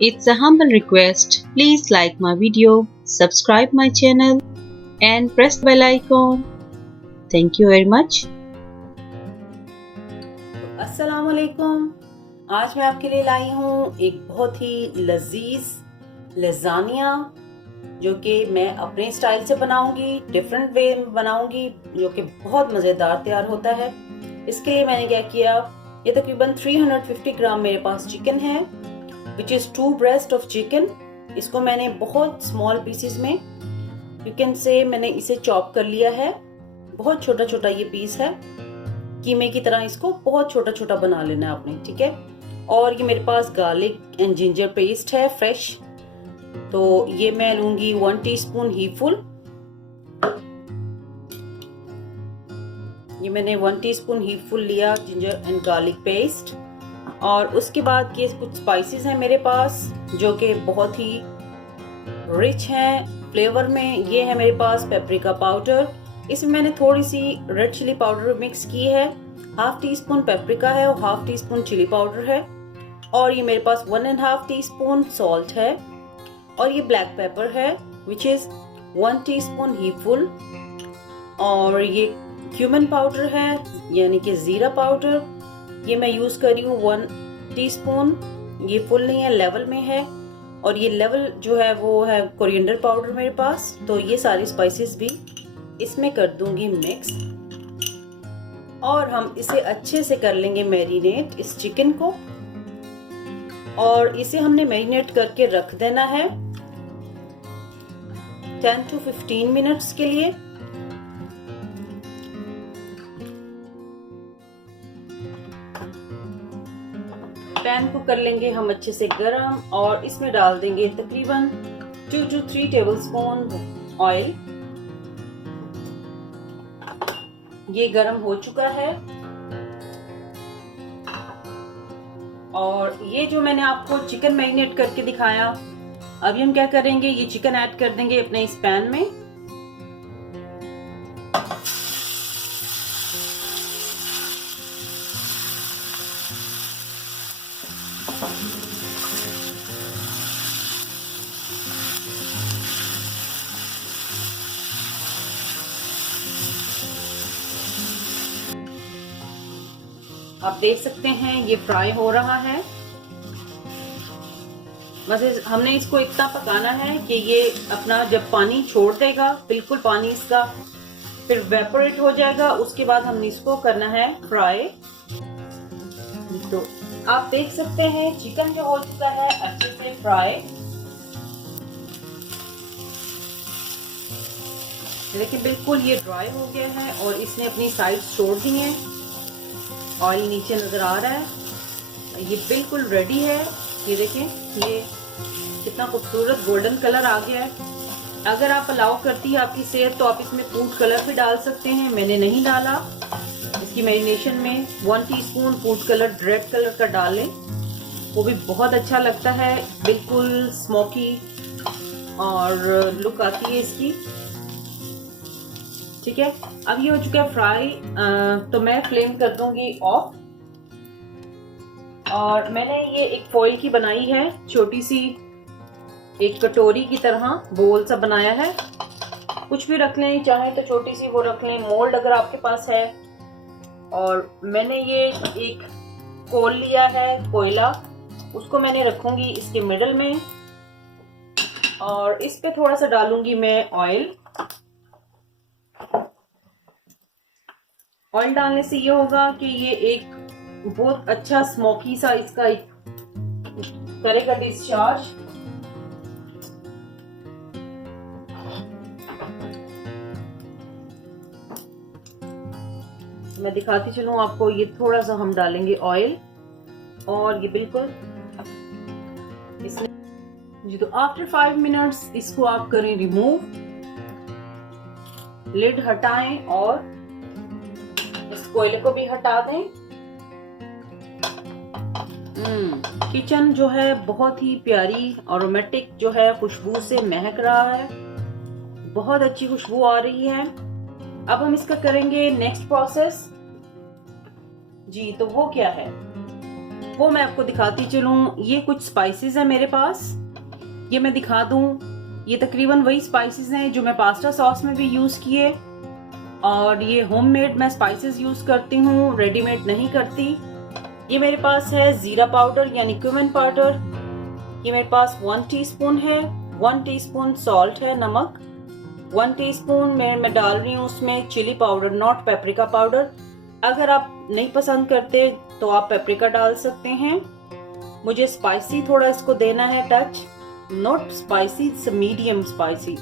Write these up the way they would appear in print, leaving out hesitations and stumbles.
It's a humble request. Please like my video, subscribe my channel and press the bell icon. Thank you very much. अस्सलाम वालेकुम। आज मैं आपके लिए लाई हूँ एक बहुत ही लजीज लजानिया, जो कि मैं अपने स्टाइल से बनाऊंगी, डिफरेंट वे में बनाऊंगी, जो कि बहुत मज़ेदार तैयार होता है। इसके लिए मैंने क्या किया, ये तकरीबन 350 ग्राम मेरे पास चिकन है, which is 2 breast of chicken. इसको मैंने बहुत स्मॉल पीसेस में चिकन से मैंने इसे चॉप कर लिया है। बहुत छोटा छोटा ये पीस है, कीमे की तरह इसको बहुत छोटा छोटा बना लेना है आपने, ठीक है। और ये मेरे पास गार्लिक एंड जिंजर पेस्ट है फ्रेश, तो ये मैं लूंगी 1 टीस्पून ही फुल। ये मैंने 1 टीस्पून ही फुल लिया जिंजर एंड गार्लिक पेस्ट। और उसके बाद ये कुछ स्पाइसेस हैं मेरे पास, जो कि बहुत ही रिच हैं फ्लेवर में। ये है मेरे पास पेपरिका पाउडर, इसमें मैंने थोड़ी सी रेड चिली पाउडर मिक्स की है। 1/2 टीस्पून पेपरिका है और 1/2 टीस्पून चिली पाउडर है। और ये मेरे पास 1.5 टीस्पून सॉल्ट है। और ये ब्लैक पेपर है, which is 1 teaspoon he full. और ये क्यूमिन पाउडर है, यानी कि जीरा पाउडर, ये मैं यूज कर रही हूँ 1 टीस्पून। ये फुल नहीं है, लेवल में है। और ये लेवल जो है वो है कोरिएंडर पाउडर मेरे पास। तो ये सारी स्पाइसेस भी इसमें कर दूंगी मिक्स, और हम इसे अच्छे से कर लेंगे मैरिनेट इस चिकन को। और इसे हमने मैरिनेट करके रख देना है 10 to 15 मिनट्स के लिए। पैन को कर लेंगे हम अच्छे से गरम, और इसमें डाल देंगे तकरीबन 2 to 3 टेबलस्पून ऑयल। ये गरम हो चुका है। और ये जो मैंने आपको चिकन मैरिनेट करके दिखाया, अभी हम क्या करेंगे, ये चिकन ऐड कर देंगे अपने इस पैन में। आप देख सकते हैं ये फ्राई हो रहा है। बस हमने इसको इतना पकाना है कि ये अपना जब पानी छोड़ देगा, बिल्कुल पानी इसका फिर वेपोरेट हो जाएगा, उसके बाद हमने इसको करना है फ्राई। तो आप देख सकते हैं चिकन जो हो चुका है अच्छे से फ्राई, लेकिन बिल्कुल ये ड्राई हो गया है और इसने अपनी साइड्स छोड़ दी हैं। ऑयल नीचे नजर आ रहा है, ये बिल्कुल रेडी है। ये देखें, ये कितना खूबसूरत गोल्डन कलर आ गया है। अगर आप अलाउ करती है आपकी सेहत तो आप इसमें फूड कलर भी डाल सकते हैं, मैंने नहीं डाला। इसकी मैरिनेशन में 1 teaspoon food colour red colour का डालें, वो भी बहुत अच्छा लगता है, बिल्कुल स्मोकी और लुक आती है इसकी, ठीक है। अब ये हो चुका है फ्राई, तो मैं फ्लेम कर दूंगी ऑफ। और मैंने ये एक फॉइल की बनाई है, छोटी सी एक कटोरी की तरह बोल सा बनाया है। कुछ भी रख लें, चाहे तो छोटी सी वो रख लें, मोल्ड अगर आपके पास है। और मैंने ये एक कोल लिया है, कोयला, उसको मैंने रखूंगी इसके मिडल में। और इस पे थोड़ा सा डालूंगी मैं ऑयल। ऑयल डालने से ये होगा कि ये एक बहुत अच्छा स्मोकी सा इसका करेगा डिस्चार्ज। मैं दिखाती चलूं आपको, ये थोड़ा सा हम डालेंगे ऑयल, और ये बिल्कुल इसमें जी। तो आफ्टर 5 मिनट्स इसको आप करें रिमूव, लिड हटाएं और इस कोयले को भी हटा दें। किचन जो है बहुत ही प्यारी और रोमांटिक जो है खुशबू से महक रहा है, बहुत अच्छी खुशबू आ रही है। अब हम इसका करेंगे नेक्स्ट प्रोसेस जी। तो वो क्या है, वो मैं आपको दिखाती चलूँ। ये कुछ स्पाइसेस है मेरे पास, ये मैं दिखा दूँ। ये तकरीबन वही स्पाइसेस हैं जो मैं पास्ता सॉस में भी यूज़ किए, और ये होममेड मैं स्पाइसेस यूज़ करती हूँ, रेडीमेड नहीं करती। ये मेरे पास है ज़ीरा पाउडर यानी क्यूमिन पाउडर, ये मेरे पास 1 टीस्पून है। 1 टीस्पून सॉल्ट है, नमक। 1 टीस्पून मैं डाल रही हूँ उसमें chilli powder, not paprika powder. अगर आप नहीं पसंद करते तो आप पेपरिका डाल सकते हैं। मुझे स्पाइसी थोड़ा इसको देना है touch, not spicy, medium spicy.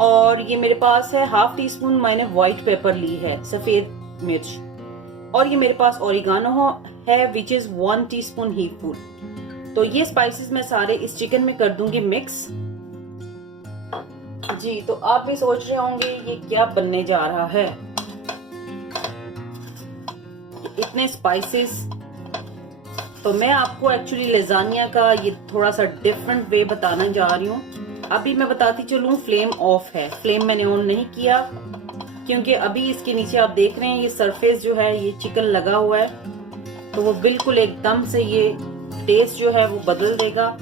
और ये मेरे पास है 1/2 टीस्पून मैंने व्हाइट पेपर ली है, सफेद मिर्च। और ये मेरे पास ओरिगानो है which is 1 teaspoon he full. तो ये स्पाइसेस मैं सारे इस चिकन में कर दूंगी मिक्स। जी, तो आप भी सोच रहे होंगे ये क्या बनने जा रहा है, इतने स्पाइसेस। तो मैं आपको एक्चुअली लेजानिया का ये थोड़ा सा डिफरेंट वे बताने जा रही हूँ। अभी मैं बताती चलूँ, फ्लेम ऑफ है, फ्लेम मैंने ऑन नहीं किया क्योंकि अभी इसके नीचे आप देख रहे हैं ये सरफेस जो है ये चिकन लगा हुआ है, तो वो बिल्कुल एकदम से ये टेस्ट जो है वो बदल देगा,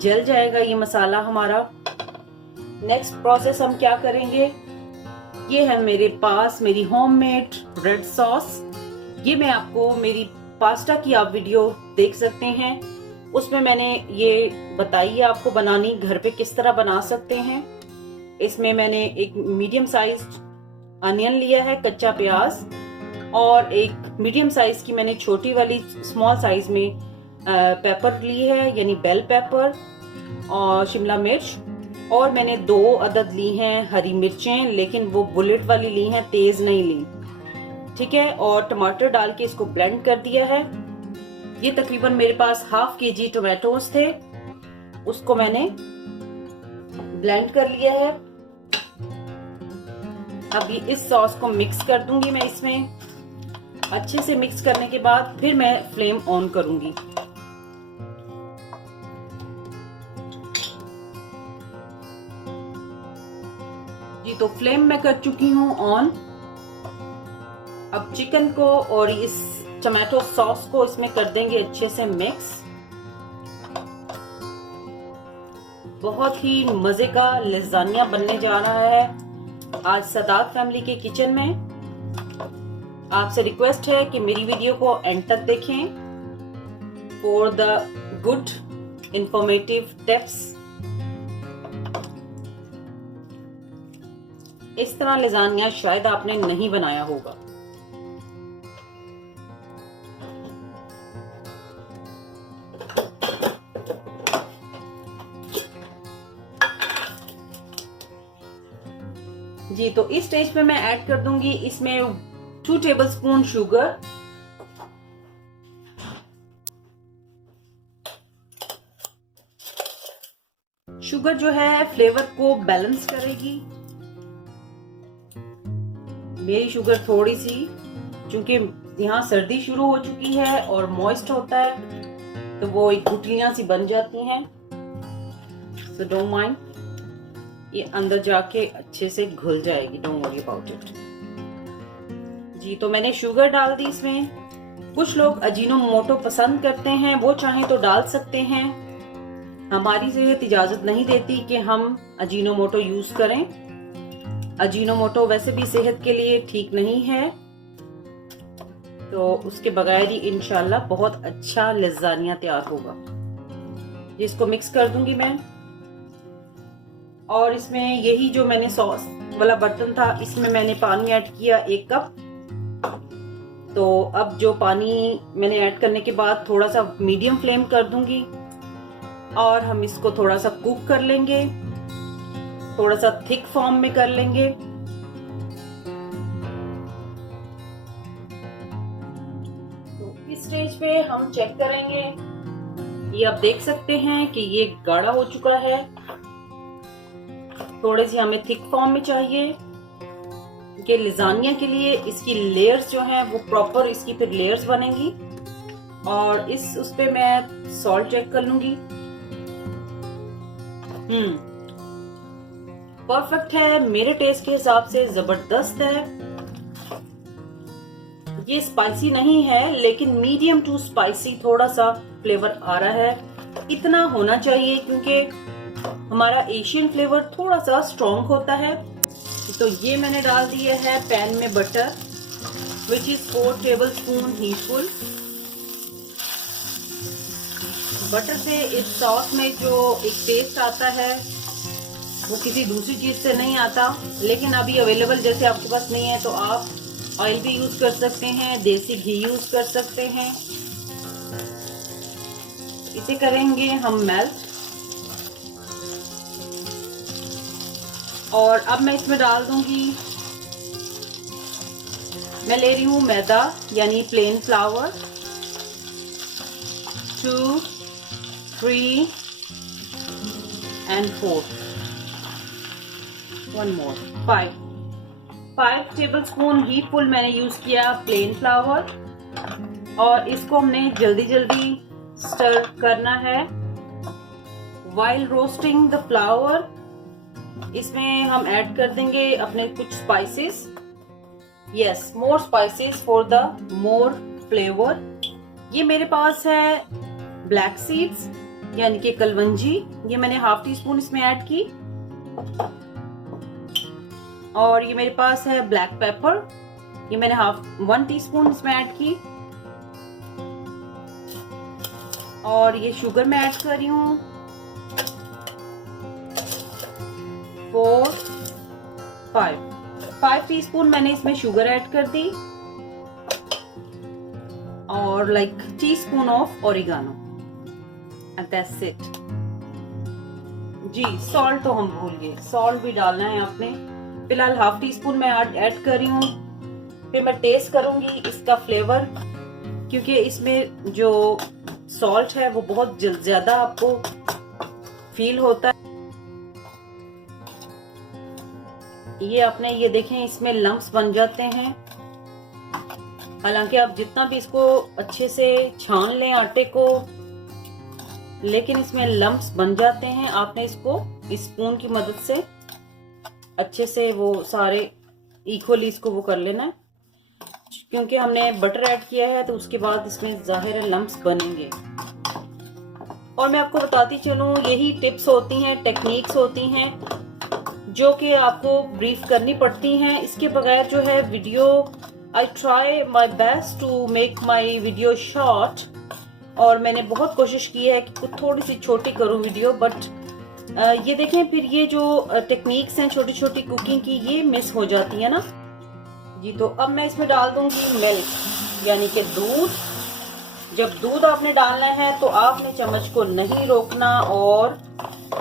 जल जाएगा ये मसाला हमारा। नेक्स्ट प्रोसेस हम क्या करेंगे, ये है मेरे पास मेरी होममेड रेड सॉस। ये मैं आपको मेरी पास्ता की आप वीडियो देख सकते हैं, उसमें मैंने ये बताई है आपको बनानी, घर पे किस तरह बना सकते हैं। इसमें मैंने एक मीडियम साइज अनियन लिया है, कच्चा प्याज, और एक मीडियम साइज की मैंने छोटी वाली स्मॉल साइज में पेपर ली है यानी बेल पेपर, और शिमला मिर्च, और मैंने 2 अदद ली हैं हरी मिर्चें, लेकिन वो बुलेट वाली ली हैं, तेज नहीं ली, ठीक है। और टमाटर डाल के इसको ब्लेंड कर दिया है। ये तकरीबन मेरे पास 1/2 kg टोमेटोज थे, उसको मैंने ब्लेंड कर लिया है। अभी इस सॉस को मिक्स कर दूंगी मैं इसमें। अच्छे से मिक्स करने के बाद फिर मैं फ्लेम ऑन करूंगी। जी, तो फ्लेम मैं कर चुकी हूँ ऑन। अब चिकन को और इस टमाटो सॉस को इसमें कर देंगे अच्छे से मिक्स। बहुत ही मजे का लेजानिया बनने जा रहा है आज सदात फैमिली के किचन में। आपसे रिक्वेस्ट है कि मेरी वीडियो को एंड तक देखें for the good informative tips. इस तरह लेजानिया शायद आपने नहीं बनाया होगा। जी, तो इस स्टेज पे मैं ऐड कर दूंगी इसमें 2 टेबलस्पून शुगर, शुगर जो है फ्लेवर को बैलेंस करेगी। मेरी शुगर थोड़ी सी, क्योंकि यहाँ सर्दी शुरू हो चुकी है और मॉइस्ट होता है तो वो एक गुठलियां सी बन जाती हैं, सो डोंट माइंड, ये अंदर जाके अच्छे से घुल जाएगी, डोंट वरी अबाउट इट। जी, तो मैंने शुगर डाल दी इसमें। कुछ लोग अजीनोमोटो पसंद करते हैं, वो चाहें तो डाल सकते हैं। हमारी सेहत इजाजत नहीं देती कि हम अजीनोमोटो यूज करें। अजीनोमोटो वैसे भी सेहत के लिए ठीक नहीं है, तो उसके बगैर ही इंशाल्लाह बहुत अच्छा लेजानिया तैयार होगा। जिसको मिक्स कर दूंगी मैं, और इसमें यही जो मैंने सॉस वाला बर्तन था इसमें मैंने पानी ऐड किया 1 कप। तो अब जो पानी मैंने ऐड करने के बाद थोड़ा सा मीडियम फ्लेम कर दूंगी और हम इसको थोड़ा सा कुक कर लेंगे, थोड़ा सा थिक फॉर्म में कर लेंगे। तो इस स्टेज पे हम चेक करेंगे, ये आप देख सकते हैं कि ये गाढ़ा हो चुका है। थोड़ी सी हमें थिक फॉर्म में चाहिए कि लिजानिया के लिए इसकी लेयर्स जो हैं वो प्रॉपर इसकी फिर लेयर्स बनेंगी। और उस पे मैं सॉल्ट चेक कर लूंगी। परफेक्ट है, मेरे टेस्ट के हिसाब से जबरदस्त है। ये स्पाइसी नहीं है, लेकिन मीडियम टू स्पाइसी थोड़ा सा फ्लेवर आ रहा है। इतना होना चाहिए क्योंकि हमारा एशियन फ्लेवर थोड़ा सा स्ट्रॉन्ग होता है। तो ये मैंने डाल दिया है पैन में butter, which is 4 tablespoon he full. Butter से इस सॉस में जो एक टेस्ट आता है वो किसी दूसरी चीज से नहीं आता, लेकिन अभी अवेलेबल जैसे आपके पास नहीं है तो आप ऑयल भी यूज कर सकते हैं, देसी घी यूज कर सकते हैं। इसे करेंगे हम मेल्ट। और अब मैं इसमें डाल दूंगी, मैं ले रही हूं मैदा यानी plane flower, 2, 3 and 4, 1 more, 5 tablespoon he full मैंने यूज किया प्लेन फ्लावर। और इसको हमने जल्दी जल्दी स्टर करना है। वाइल रोस्टिंग द फ्लावर इसमें हम ऐड कर देंगे अपने कुछ spices, yes more spices for the more flavour. ये मेरे पास है ब्लैक सीड्स यानी कि कलवंजी, ये मैंने हाफ टी स्पून इसमें ऐड की। और ये मेरे पास है ब्लैक पेपर, ये मैंने 1 टीस्पून इसमें ऐड की। और ये शुगर मैं ऐड कर रही हूँ 5 टीस्पून मैंने इसमें शुगर ऐड कर दी। और like teaspoon of oregano and that's it. जी सॉल्ट तो हम भूल गए, सॉल्ट भी डालना है आपने। फिलहाल हाफ टी स्पून मैं ऐड कर रही हूँ। फिर मैं टेस्ट करूंगी इसका फ्लेवर, क्योंकि इसमें जो सॉल्ट है वो बहुत ज्यादा आपको फील होता है। ये आपने ये देखें इसमें लम्प्स बन जाते हैं। हालांकि आप जितना भी इसको अच्छे से छान लें आटे को, लेकिन इसमें लम्प्स बन जाते हैं। आपने इसको इस स्पून की मदद से अच्छे से वो सारे इक्वली इसको वो कर लेना है, क्योंकि हमने बटर ऐड किया है तो उसके बाद इसमें जाहिर है लम्प्स बनेंगे। और मैं आपको बताती चलूं, यही टिप्स होती हैं, टेक्निक्स होती हैं जो कि आपको ब्रीफ करनी पड़ती हैं। इसके बगैर जो है video, I try my best to make my video short, और मैंने बहुत कोशिश की है कि कुछ थोड़ी सी छोटी करूं वीडियो, बट ये देखें फिर ये जो टेक्निक्स हैं छोटी छोटी कुकिंग की, ये मिस हो जाती है ना जी। तो अब मैं इसमें डाल दूंगी मिल्क यानी कि दूध। जब दूध आपने डालना है तो आपने चम्मच को नहीं रोकना और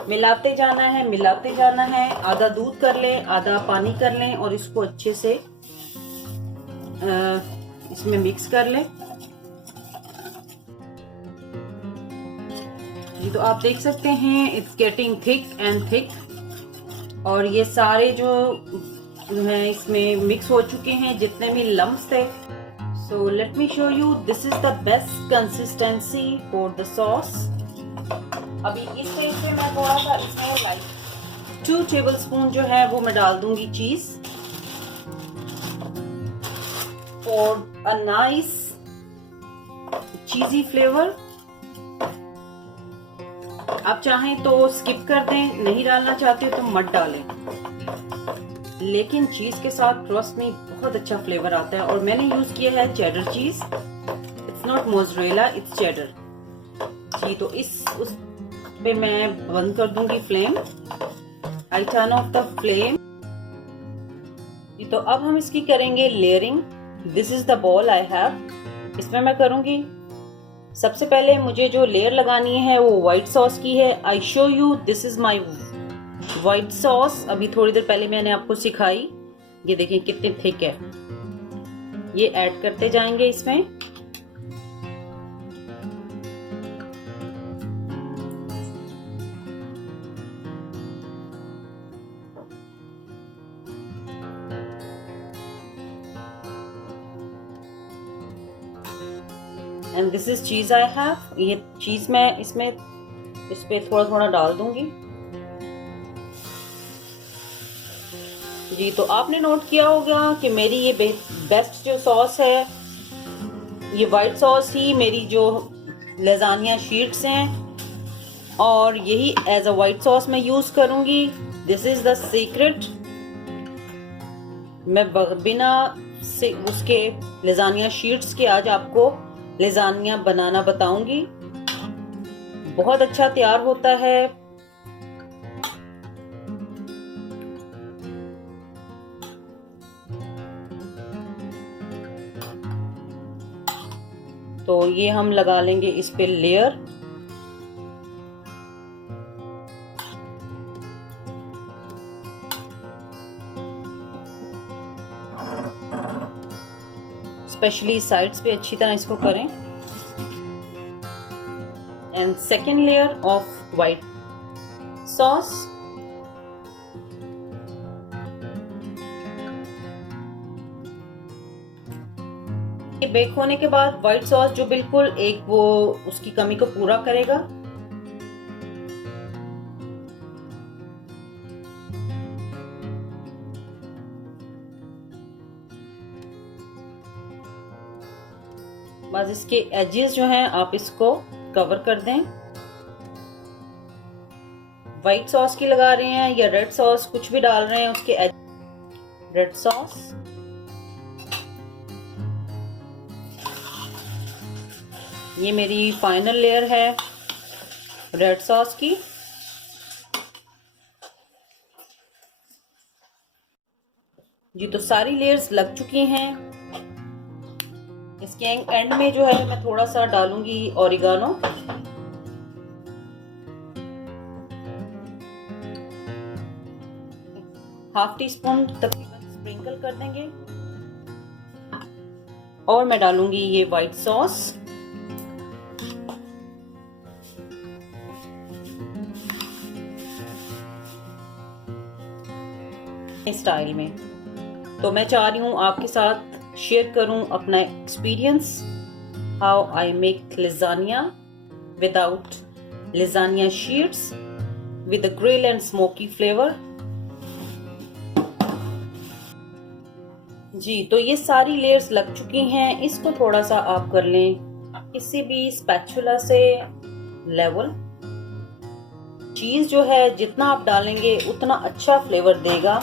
मिलाते जाना है। आधा दूध कर लें, आधा पानी कर लें और इसको अच्छे से इसमें मिक्स कर लें। जी तो आप देख सकते हैं it's getting thick and thick, और ये सारे जो है इसमें मिक्स हो चुके हैं जितने भी लम्प्स थे। So let me show you, this is the best consistency for the sauce. अभी इस स्टेज पे मैं थोड़ा सा इसमें लाइक 2 टेबलस्पून जो है वो मैं डाल दूंगी चीज फॉर अ नाइस चीजी फ्लेवर। आप चाहें तो स्किप कर दें, नहीं डालना चाहते हो तो मत डालें, लेकिन चीज के साथ ट्रस्ट में बहुत अच्छा फ्लेवर आता है। और मैंने यूज किया है cheddar cheese, it's not mozzarella, it's cheddar जी। तो उस पे मैं बंद कर दूंगी flame, I turn off the flame. तो अब हम इसकी करेंगे layering. This is the ball I have, इसमें मैं करूंगी। सबसे पहले मुझे जो लेयर लगानी है वो व्हाइट सॉस की है। I show you, this is my white sauce. अभी थोड़ी देर पहले मैंने आपको सिखाई, ये देखिए कितनी थिक है। ये ऐड करते जाएंगे इसमें। एंड दिस इज चीज आई हैव, ये चीज मैं इसमें इस पे थोड़ा थोड़ा डाल दूंगी जी। तो आपने नोट किया होगा कि मेरी ये बेस्ट जो सॉस है ये वाइट सॉस ही मेरी जो लेज़ानिया शीट्स हैं और यही एज अ वाइट सॉस मैं यूज़ करूँगी। This is the secret. मैं बिना से उसके लेज़ानिया शीट्स के आज आपको लेज़ानिया बनाना बताऊंगी। बहुत अच्छा तैयार होता है। तो ये हम लगा लेंगे इस पे लेयर। स्पेशली साइड्स पे अच्छी तरह इसको करें। And second layer of white sauce. ये बेक होने के बाद वाइट सॉस जो बिल्कुल एक वो उसकी कमी को पूरा करेगा। बस इसके एजेस जो हैं आप इसको कवर कर दें। वाइट सॉस की लगा रहे हैं या रेड सॉस, कुछ भी डाल रहे हैं उसके एज। रेड सॉस, ये मेरी फाइनल लेयर है रेड सॉस की। जी तो सारी लेयर्स लग चुकी हैं। इसके एंड में जो है मैं थोड़ा सा डालूंगी ओरिगानो। हाफ टी स्पून तकरीबन स्प्रिंकल कर देंगे और मैं डालूंगी ये वाइट सॉस। स्टाइल में तो मैं चाह रही हूं आपके साथ शेयर करूं अपना experience, how I make lasagna without lasagna sheets with a grill and smoky flavour. जी तो ये सारी लेयर्स लग चुकी हैं। इसको थोड़ा सा आप कर लें किसी भी स्पैचुला से लेवल। चीज जो है जितना आप डालेंगे उतना अच्छा फ्लेवर देगा।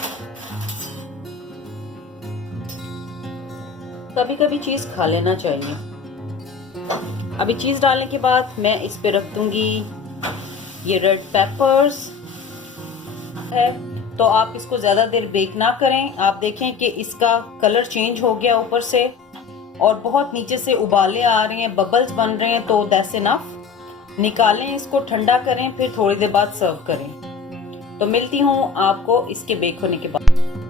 कभी कभी चीज खा लेना चाहिए। अभी चीज डालने के बाद मैं इस पे रख दूंगी ये रेड पेपर्स है। तो आप इसको ज्यादा देर बेक ना करें। आप देखें कि इसका कलर चेंज हो गया ऊपर से और बहुत नीचे से उबाले आ रहे हैं, बबल्स बन रहे हैं। तो दैट्स इनफ। निकालें इसको, ठंडा करें, फिर थोड़ी देर बाद सर्व करें। तो मिलती हूँ आपको इसके बेक होने के बाद।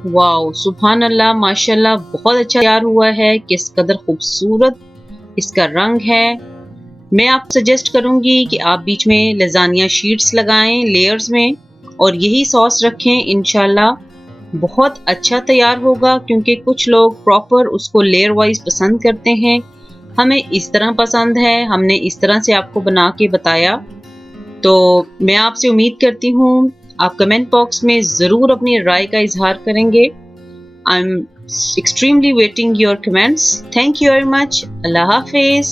वाओ, सुभान अल्लाह, माशाल्लाह, बहुत अच्छा तैयार हुआ है। किस कदर खूबसूरत इसका रंग है। मैं आपको सजेस्ट करूंगी कि आप बीच में लेज़ानिया शीट्स लगाएं लेयर्स में और यही सॉस रखें। इंशाल्लाह बहुत अच्छा तैयार होगा, क्योंकि कुछ लोग प्रॉपर उसको लेयर वाइज पसंद करते हैं। हमें इस तरह पसंद है, हमने इस तरह से आपको बना के बताया। तो मैं आपसे उम्मीद करती हूँ आप कमेंट बॉक्स में ज़रूर अपनी राय का इजहार करेंगे। I am extremely waiting your comments. Thank you very much. अल्लाह हाफिज़।